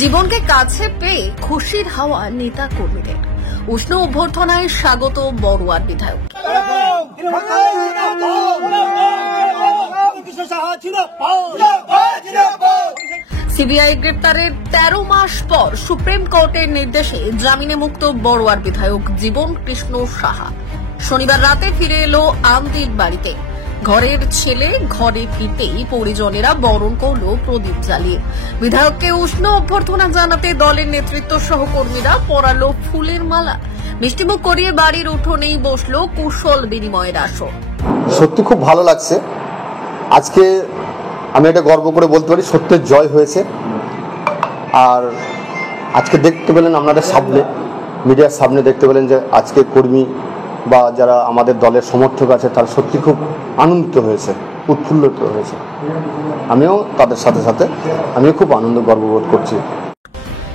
জীবনকে কাছে পেয়ে খুশির হাওয়া নেতা কর্মীদের। উষ্ণ অভ্যর্থনায় স্বাগত বড়ুয়ার বিধায়ক। সিবিআই গ্রেপ্তারের 13 মাস পর সুপ্রিম কোর্টের নির্দেশে জামিনে মুক্ত বড়ুয়ার বিধায়ক জীবন কৃষ্ণ সাহা শনিবার রাতে ফিরে এলো আমদির বাড়িতে। ঘরের ছেলে ঘরে ফিরতেই পরিজনেরা বরণ করল প্রদীপ জ্বালিয়ে। বিধায়ককে উষ্ণ অভ্যর্থনা জানাতে দলের নেতৃত্ব সহকর্মীরা পরালো ফুলের মালা। মিষ্টিমুখ করিয়ে বাড়ির উঠোনেই বসলো কুশল বিনিময়ের আসর। সত্যি খুব ভালো লাগছে। আজকে আমি এটা গর্ব করে বলতে পারি সত্যের জয় হয়েছে। আর আজকে দেখতে পেলেন আপনাদের সামনে, মিডিয়ার সামনে দেখতে পেলেন যে আজকে কর্মী বা যারা আমাদের দলের সমর্থক আছে তারা সত্যি খুব আনন্দিত হয়েছে, উৎফুল্লিত হয়েছে। আমিও তাদের সাথে সাথে আমিও খুব আনন্দ গর্ববোধ করছি।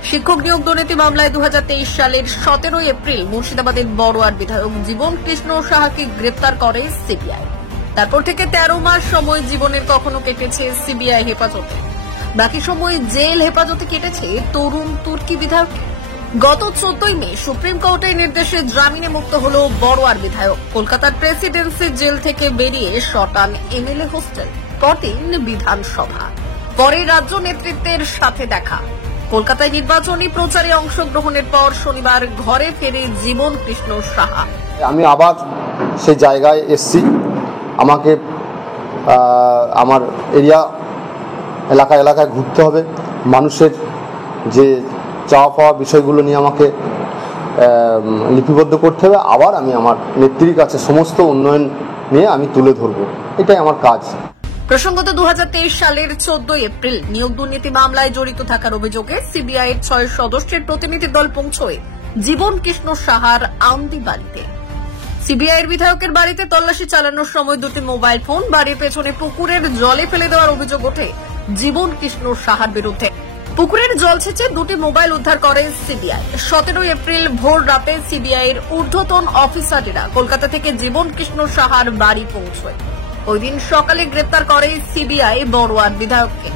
শিক্ষক নিয়োগ দুর্নীতি মামলায় 2023 সালের 17 এপ্রিল মুর্শিদাবাদের বড়ুয়ার বিধায়ক জীবন কৃষ্ণ সাহাকে গ্রেপ্তার করে সিবিআই। তারপর থেকে 13 মাস সময় জীবনের কখনো কেটেছে সিবিআই হেফাজতে, বাকি সময় জেল হেফাজতে কেটেছে তরুণ তুর্কি বিধায়ক। গত 14 মে সুপ্রিম কোর্টের নির্দেশে জামিনে মুক্ত হল বড়ুয়ার বিধায়ক। কলকাতার প্রেসিডেন্সি জেল থেকে বেরিয়ে শটান এমএলএ হোস্টেল, পরদিন বিধানসভা, পরে রাজ্য নেতৃত্বের সাথে দেখা। কলকাতায় নির্বাচনী প্রচারে অংশগ্রহণের পর শনিবার ঘরে ফেরে জীবন কৃষ্ণ সাহা। আমি আবার সেই জায়গায় এসছি। আমাকে আমার এলাকায় ঘুরতে হবে, মানুষের যে চাওয়া পাওয়া বিষয়গুলো নিয়ে আমাকে লিপিবদ্ধ করতে হবে। আবার আমি আমার নেত্রীর কাছে সমস্ত উন্নয়ন নিয়ে আমি তুলে ধরবো, এটাই আমার কাজ। প্রসঙ্গত 2023 সালের 14 এপ্রিল নিয়োগ দুর্নীতি মামলায় জড়িত থাকার অভিযোগে সিবিআই এর 6 সদস্যের প্রতিনিধি দল পৌঁছয় জীবন কৃষ্ণ সাহার আমদি বাড়িতে। সিবিআই এর বিধায়কের বাড়িতে তল্লাশি চালানোর সময় দুটি মোবাইল ফোন বাড়ির পেছনে পুকুরের জলে ফেলে দেওয়ার অভিযোগ ওঠে জীবন কৃষ্ণ সাহার বিরুদ্ধে। পুকুরের জল ছেঁচে দুটি মোবাইল উদ্ধার করে সিবিআই। 17 এপ্রিল ভোর রাতে সিবিআই এর ঊর্ধ্বতন অফিসাররা কলকাতা থেকে জীবন কৃষ্ণ সাহার বাড়ি পৌঁছয়। ওই দিন সকালে গ্রেপ্তার করে সিবিআই বড়ুয়ার বিধায়ককে।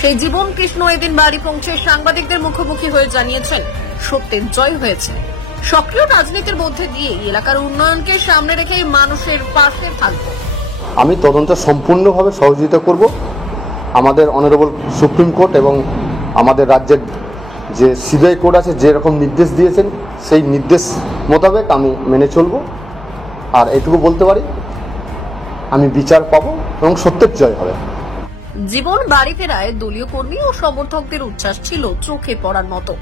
সেই জীবন কৃষ্ণ এদিন বাড়ি পৌঁছে সাংবাদিকদের মুখোমুখি হয়ে জানিয়েছেন সত্যের জয় হয়েছে। সক্রিয় রাজনীতির মধ্যে দিয়ে এলাকার উন্নয়নকে সামনে রেখে মানুষের পাশে থাকব। আমি তদন্ত সম্পূর্ণভাবে সহযোগিতা করব। আমাদের অনারেবল সুপ্রিম কোর্ট এবং আমাদের রাজ্যের যে সিবিআই কোর্ট আছে যেরকম নির্দেশ দিয়েছেন সেই নির্দেশ মোতাবেক আমি মেনে চলব। আর এটুকু বলতে পারি আমি বিচার পাবো এবং সত্যের জয় হবে। জীবন বাড়ি ফেরায় দলীয় কর্মী ও সমর্থকদের উচ্ছ্বাস ছিল চোখে পড়ার মতো।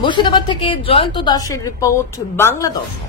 মুর্শিদাবাদ থেকে জয়ন্ত দাসের রিপোর্ট, বাংলা দর্শন।